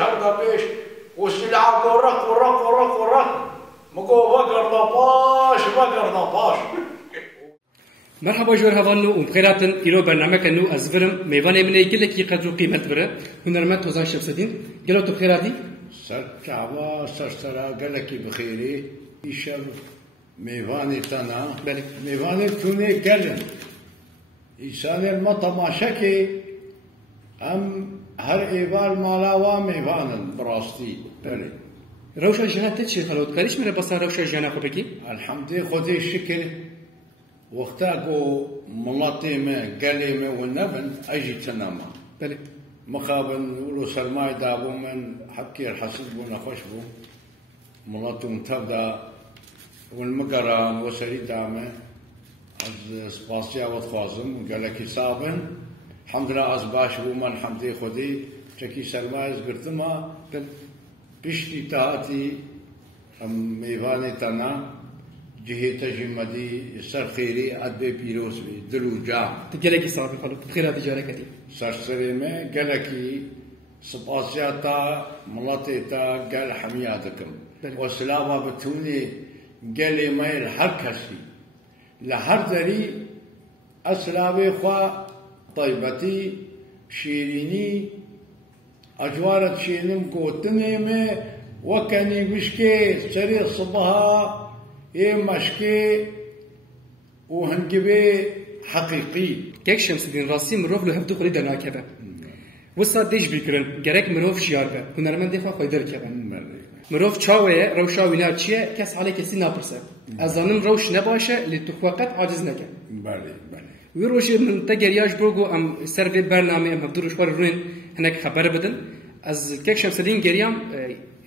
هر دبیش والسلعة ورق مقو وقرنا باش مرحبا جور هوانو و بخيراتن إيرو برنامج كنو أزفرم ميواني مني كل كي قدرو قيمة برا هنرمت توزان شمسدين قالوا تبخيراتي سر كعبا سرسرا قالكي بخيري يشم ميواني تنا ميواني توني قلن إنسان المطماشكي أم هر إيوال مالاوا ميوانن براستي بلي روشا جنات تشي خلوت قريش من بصار روشا جنا خبكي الحمد لله خدي الشكر وقتا قو ملاتي ما قالي ما والنبن أجي تناما بلي مخابن ولو سلماي دابو من حكي الحسد بونا خشبو ملاتو متبدا والمقران وسري دامه از سباسيا وتخازم قالك صابن الحمد لله از باش بو من الحمد لله خدي تشكي سلماي زبرتما بشتي تاعتي ميواني تنا جهة جمدي سر خيري عدبي بيروس بي دلو جا تقلقي صاحبي خلوك بخيراتي جاركتي سرسري ما قالكي سباسيا تا ملاتي تا قال حمياتكم وسلامة بتوني قالي ما الحركسي لحر دري أسلامي خوا طيبتي شيريني أجوارة شينم قوتني ما وكاني بشكي سري صبها إيه مشكي وهنجبي حقيقي كيك شمس الدين راسي مروف له هبدو خلي درنا كذا وصا ديش بيكرن جرك مروف شيار به هنرمند دفع خيدر كذا مروف شاوية روشا ويناتشية كاس عليه كسي نابرسه أظنم روش نباشه لتخوقت عاجز نكه بله ويروش من تجرياج بروجو أم سرفي برنامج أم هبدو رشوار رين هناك خبر بدن از كيك شمس الدين جريام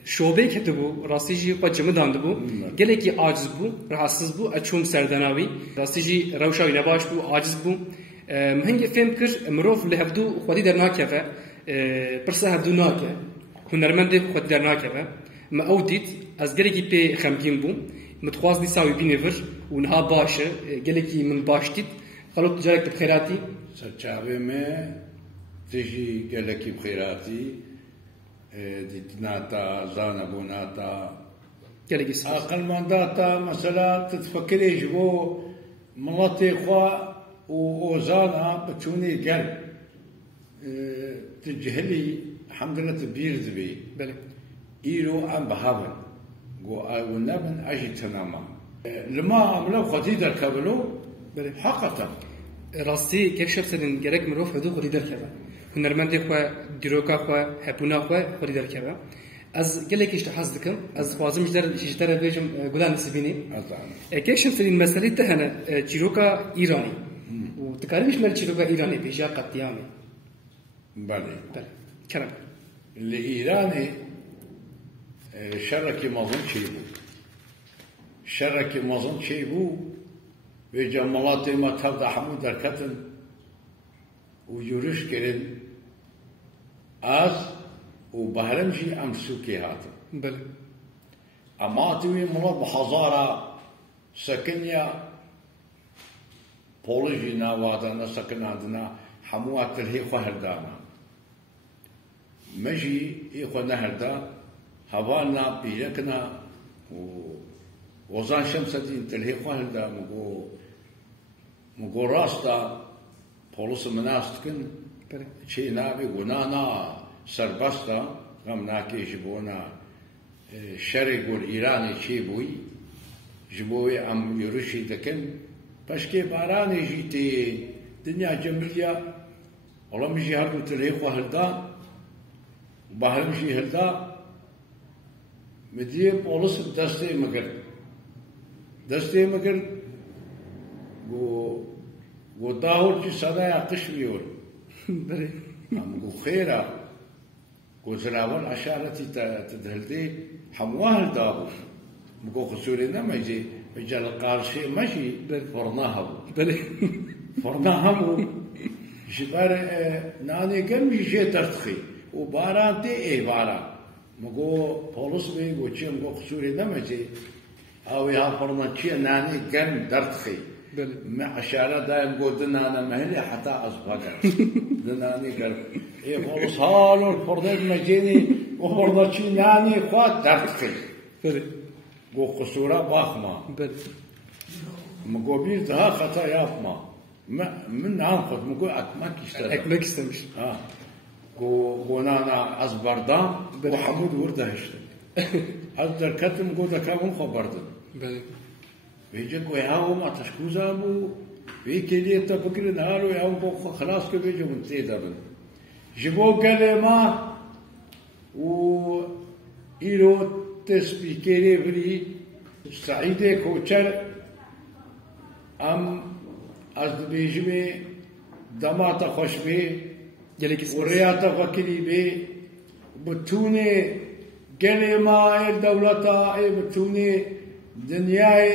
شعبه كتبو راسيجي قد جمدان دبو گلکی عاجز بو رحسس بو اچوم سردناوی راسيجي روشاوی نباش بو عاجز بو مهنگ فهم کر مروف لهفدو خودی در ناکفه پرسه هفدو ناکه هنرمند خودی در ناکفه ما اودیت از گلکی پی خمگین بو متخواز دیساوی بینیور و نها باشه گلکی من باشتید خلوت جارك بخيراتي سرچاوه ما تجي گلکی بخيراتي ديتناتا زانبوناتا أقل مانداتا مثلا تتفكري جبو ملاتي خوا وزانا بتوني قل تجهلي الحمد لله تبير ذبي بلي إيرو عم بهابن قو والنبن أجي تناما لما عملوا خديدة كابلو بلي حقا راسي كيف شخصن جرك مروف هدو خديدة كابل هنرمندی خو دیروکا خو هپونا خو خودی درکبه از گلکیش تحس دکم از خوازم جدر بیشم گلان سبینی کیشم سرین مسئله تهنه چیروکا ایرانی و تکاریش مال چیروکا ایرانی بیشیا قطعامی بله کرم لإيراني شركي مظن شيبو شركي مظن شيبو بجمالاتي ما تبدا حمود دركتن ويورش كرن از وبهرمجي امسوكي هاتو بل اماتوي ملا بحضارة سكنيا بولجينا وادنا سكن عندنا حموات الهي خهر دانا مجي إخوة نهر دا هوانا بيركنا ووزان شمس دين تلهي خهر دا مقو راستا پولس مناستکن چه نابی گنانا سربستا غم ناکی جبونا شرق ایرانی چه بوی جبوی ام یورشی دکن پشکی بارانی جیتی دنیا جمعیه والله مجي هرقو تلهيخو هلدا بحرمشي هلدا مديه پولس دسته مگر گو داور چی صدای آتش بیور هم گو خیره گو زراول اشارتی تدهلدی حمواه داو مگو خسوری نمیجی بجال قارشی ماشي فرناها فرناها جبار نانی کم میشه ترتخی و باران تی ای باران مگو پولس میگو چی مگو خسوری نمیجی اوی ها فرنا چی نانی کم ترتخی ما عشارة دايم قدنا أنا مهلي حتى أصبحك دناني قال إيه خلص هالو الفردين مجيني وفردتشي ناني خوات درتكي قو قصورة باخما مقابير دها خطا يافما من عنقد مقو أكمك يشتغل أكمك يستمش قو نانا أصبردان وحمود ورده يشتغل أقدر كتم قو دكاهم خبردن بيجي قو يهاو ما تشكوزا بو بيكي ليه تفكر نهارو يهاو قو خلاص كو بيجي منتيدا بن جبو كلمة و إيرو تسبيكيري بري سعيدة كوچر ام از بیجمه دماغ خوش به وریات فکری به بتونه گلی ما دولتا بتونه دنیای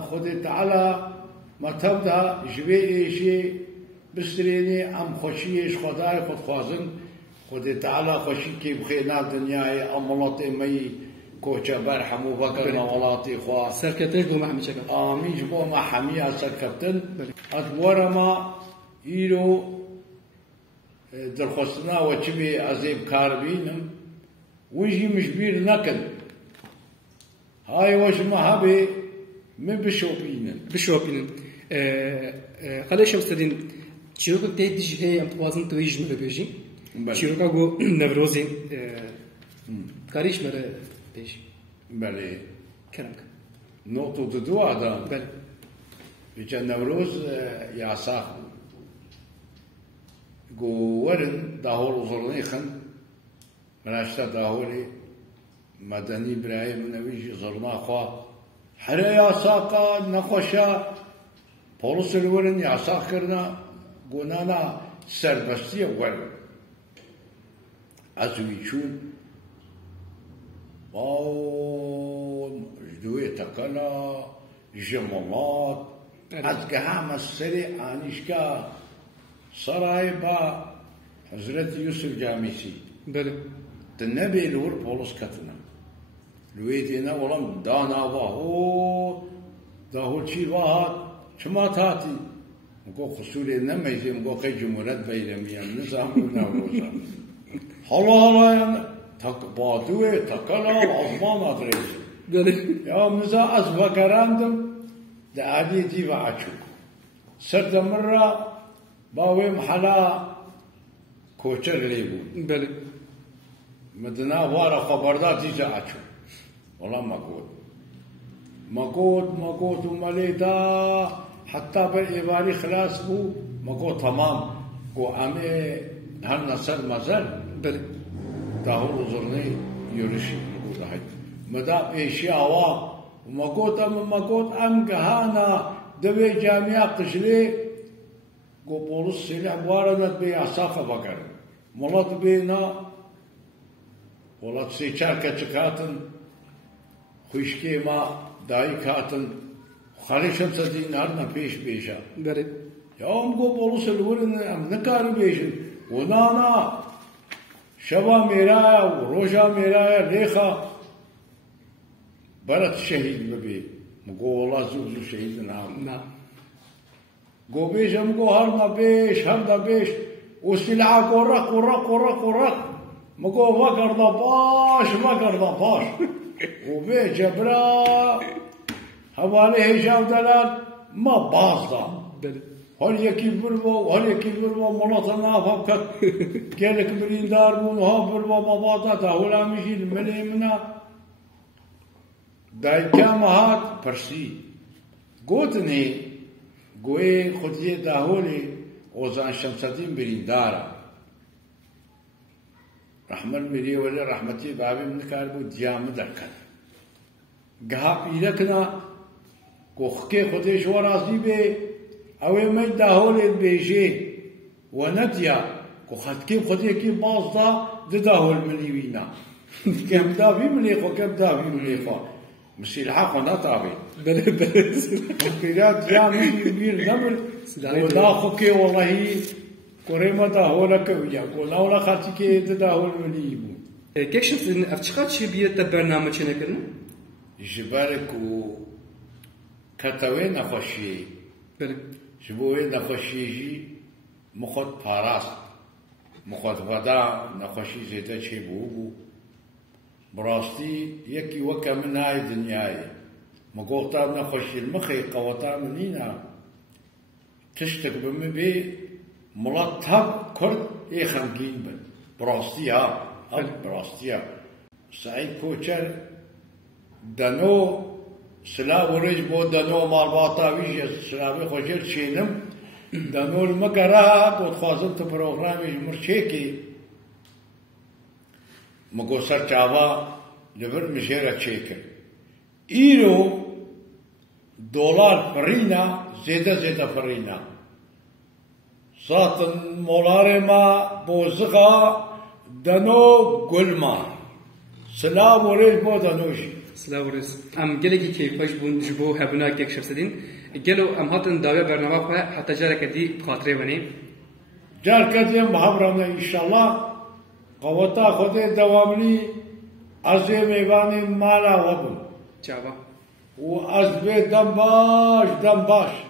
خود تعالی متبدا جویشی بسرینی ام خوشیش خدای خود خوازن خود تعالی خوشی که بخینا دنیای امولات می کوچه برحمو بکرنا ولاتی خواه سرکتش بو محمی چکم آمیش بو محمی سرکتن از ورما ایرو درخواستنا و چبی عذیب کار بینم ویجی مشبیر نکن های وش محبه من بشوپینن خلاش استدین چیروک تیدیش هی ام توازن تویج مره بیجی چیروکا گو نوروزی کاریش مره بيش بله كلامك نقطة دو هذا بله بيجا نوروز يا صاح جوورن دهور زرنيخن مناشتا دهوري مدني إبراهيم نويجي زرنا خوا حرا يا ساقا نخوشا بولس الورن يا ساقرنا قنانا سربستية ورن أزويشون جدوی تکلا جمالات از که همه سری آنیشکا سرای با حضرت یوسف جامیسی بله تنبی لور پولس کتنا لویدینا ولم دانا واهو داهو چی واهات چما تاتی مگو خصولی نمیزی مگو که جمهورت بیرمیم نظام نوروزا حالا بادوه تکلا عظمان ادریس یا مزا از وکراندم دعادی دیو عچوک سرد مرة باوی محلا کوچر لیبو بله مدنا وارا خبردار دیجا عچوک والله مقود ومليدا حتى بالإباري خلاص بو مقود تمام قو أمي هل نصر مزل بله داهور زرني يرشي مقود هاي مدام إيشياوا ومقود أم جهانا دبي جامعة قشري قو بولس سلاح واردت بي عصافة بكر مولات بينا ولات سيچار كتشكاتن خوشكي ما داي كاتن خالشم سدين هرنا پیش بيشا بله يوم قو بولس الورن أم نكار بيشن ونانا شبا ميرايا وروجا ميرايا ليخا برت شهيد ببي مقو والله زوزو شهيد نعم قو بيش مقو هرنا بيش هرنا بيش وسلعة قرق مقو وقر دا باش وبيه جبرا حوالي هشام دلال ما بازدا بله هل يكيل بربو ملطنا فكت كيلك مرين دارمون ها بربو مبادا تهولا مشي المليمنا دايكا مهات برسي قوتني قوي خديه داهولي وزان شمسدين برين دارا رحمة المريه ولا رحمتي بابي من كاربو ديام دركن قها بيلكنا كوخكي خديش وراسي بي اوه مي داهولي بيجي ونديا كوخاتكي خديكي بازدا داهول مليوينا كم دافي مليخو مسي الحق نطابي بله وكذا ديامي كبير نمل وداخوكي والله كوريما داهولك ويا ولا خاتكي داهول مليبو كيف شفت ان افتخار شي بيت برنامج هنا كنا جبالك و كتاوين أخشي بله شبوه نخوشیجی مخوت پاراست مخوت ودا نخوشی زیده چه بو براستی یکی وکا من های دنیای مگوتا نخوشی المخی قوتا منینا تشتك بمبي ملطب كرد اي خمجين بن براستيا براستيا سعيد كوچر دانو سلا ورج بو دانو مالباتا ويش سلامي خوشر شينم دانو المقرا بود خوازم تو پروگرامی مرچيكي مگو سر چاوا لبر مشيرا چيكر ايرو دولار فرينا زيادة فرينا ساتن مولارما بوزغا دانو گلما سلام وريش بو دانوش سلام وريش ام گلگی که باش بون جبو هبنا یک شب سدین گلو ام هاتن داوی برنامه خو حتی جاره کدی خاطره ونی جار کدی محبرانه ان شاء الله قوتا خود دواملی از میوان مالا وبو چاوا و از به دم باش